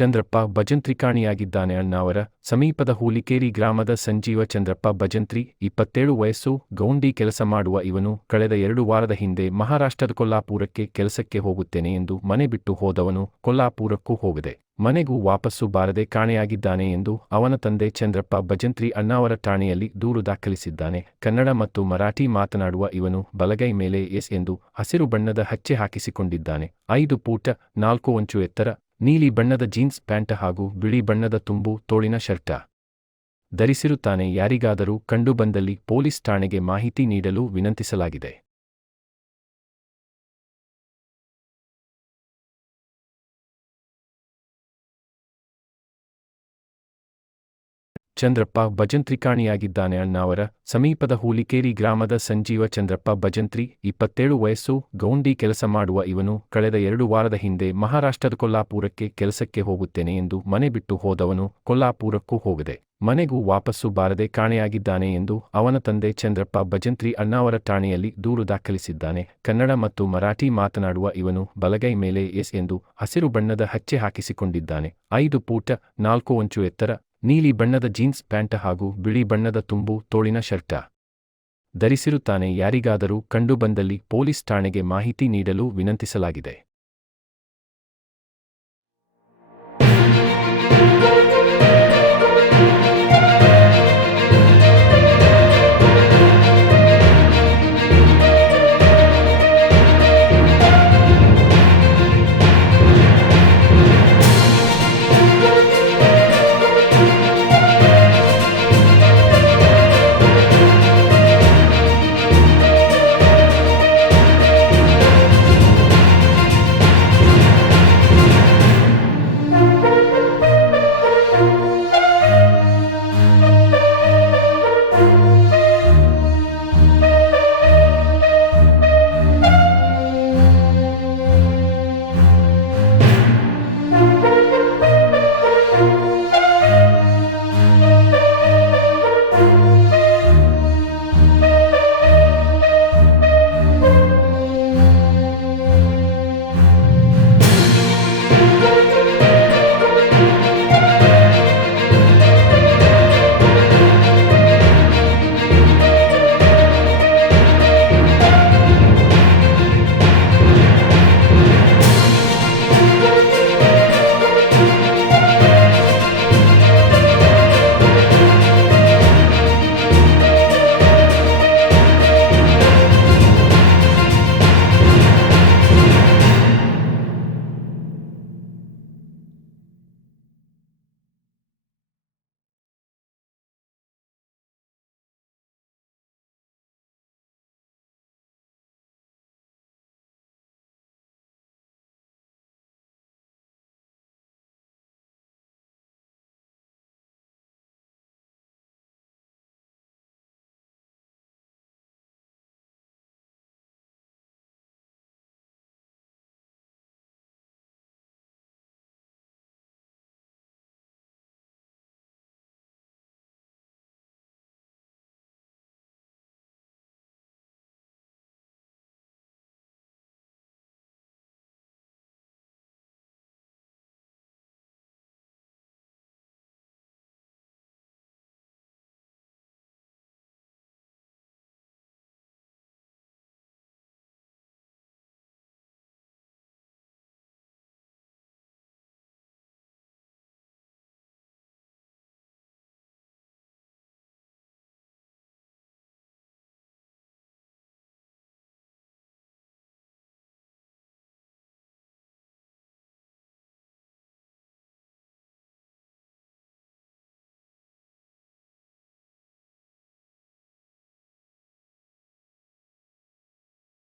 ಚಂದ್ರಪ್ಪ ಭಜಂತ್ರಿಕಾಣಿಯಾಗಿದ್ದಾನೆ ಅಣ್ಣಾವರ ಸಮೀಪದ ಹೂಲಿಕೇರಿ ಗ್ರಾಮದ ಸಂಜೀವ ಚಂದ್ರಪ್ಪ ಭಜಂತ್ರಿ, ಇಪ್ಪತ್ತೇಳು ವಯಸ್ಸು, ಗೌಂಡಿ ಕೆಲಸ ಮಾಡುವ ಇವನು ಕಳೆದ ಎರಡು ವಾರದ ಹಿಂದೆ ಮಹಾರಾಷ್ಟ್ರದ ಕೊಲ್ಲಾಪುರಕ್ಕೆ ಕೆಲಸಕ್ಕೆ ಹೋಗುತ್ತೇನೆ ಎಂದು ಮನೆ ಬಿಟ್ಟು ಹೋದವನು ಕೊಲ್ಲಾಪುರಕ್ಕೂ ಹೋಗದೆ. ಮನೆಗೂ ವಾಪಸ್ಸು ಬಾರದೆ ಕಾಣೆಯಾಗಿದ್ದಾನೆ ಎಂದು ಅವನ ತಂದೆ ಚಂದ್ರಪ್ಪ ಭಜಂತ್ರಿ ಅಣ್ಣಾವರ ಠಾಣೆಯಲ್ಲಿ ದೂರು ದಾಖಲಿಸಿದ್ದಾನೆ. ಕನ್ನಡ ಮತ್ತು ಮರಾಠಿ ಮಾತನಾಡುವ ಇವನು ಬಲಗೈ ಮೇಲೆ ಎಸ್ ಎಂದು ಹಸಿರು ಬಣ್ಣದ ಹಚ್ಚೆ ಹಾಕಿಸಿಕೊಂಡಿದ್ದಾನೆ. ಐದು ಪೂಟ ನಾಲ್ಕು ಒಂಚು ಎತ್ತರ ನೀಲಿ ಬಣ್ಣದ ಜೀನ್ಸ್ ಪ್ಯಾಂಟ್ ಹಾಗೂ ಬಿಳಿ ಬಣ್ಣದ ತುಂಬು ತೋಳಿನ ಶರ್ಟ. ಧರಿಸಿರುತ್ತಾನೆ ಯಾರಿಗಾದರೂ ಕಂಡುಬಂದಲ್ಲಿ ಪೊಲೀಸ್ ಠಾಣೆಗೆ ಮಾಹಿತಿ ನೀಡಲು ವಿನಂತಿಸಲಾಗಿದೆ. ಚಂದ್ರಪ್ಪ ಭಜಂತ್ರಿಕಾಣಿಯಾಗಿದ್ದಾನೆ ಅಣ್ಣಾವರ ಸಮೀಪದ ಹೂಲಿಕೇರಿ ಗ್ರಾಮದ ಸಂಜೀವ ಚಂದ್ರಪ್ಪ ಭಜಂತ್ರಿ, ಇಪ್ಪತ್ತೇಳು ವಯಸ್ಸು, ಗೌಂಡಿ ಕೆಲಸ ಮಾಡುವ ಇವನು ಕಳೆದ ಎರಡು ವಾರದ ಹಿಂದೆ ಮಹಾರಾಷ್ಟ್ರದ ಕೊಲ್ಲಾಪುರಕ್ಕೆ ಕೆಲಸಕ್ಕೆ ಹೋಗುತ್ತೇನೆ ಎಂದು ಮನೆ ಬಿಟ್ಟು ಹೋದವನು ಕೊಲ್ಲಾಪುರಕ್ಕೂ ಹೋಗದೆ. ಮನೆಗೂ ವಾಪಸ್ಸು ಬಾರದೆ ಕಾಣೆಯಾಗಿದ್ದಾನೆ ಎಂದು ಅವನ ತಂದೆ ಚಂದ್ರಪ್ಪ ಭಜಂತ್ರಿ ಅಣ್ಣಾವರ ಠಾಣೆಯಲ್ಲಿ ದೂರು ದಾಖಲಿಸಿದ್ದಾನೆ. ಕನ್ನಡ ಮತ್ತು ಮರಾಠಿ ಮಾತನಾಡುವ ಇವನು ಬಲಗೈ ಮೇಲೆ ಎಸ್ ಎಂದು ಹಸಿರು ಬಣ್ಣದ ಹಚ್ಚೆ ಹಾಕಿಸಿಕೊಂಡಿದ್ದಾನೆ. ಐದು ಪೂಟ ನಾಲ್ಕು ಒಂಚು ಎತ್ತರ ನೀಲಿ ಬಣ್ಣದ ಜೀನ್ಸ್ ಪ್ಯಾಂಟ್ ಹಾಗೂ ಬಿಳಿ ಬಣ್ಣದ ತುಂಬು ತೋಳಿನ ಶರ್ಟ. ಧರಿಸಿರುತ್ತಾನೆ ಯಾರಿಗಾದರೂ ಕಂಡುಬಂದಲ್ಲಿ ಪೊಲೀಸ್ ಠಾಣೆಗೆ ಮಾಹಿತಿ ನೀಡಲು ವಿನಂತಿಸಲಾಗಿದೆ.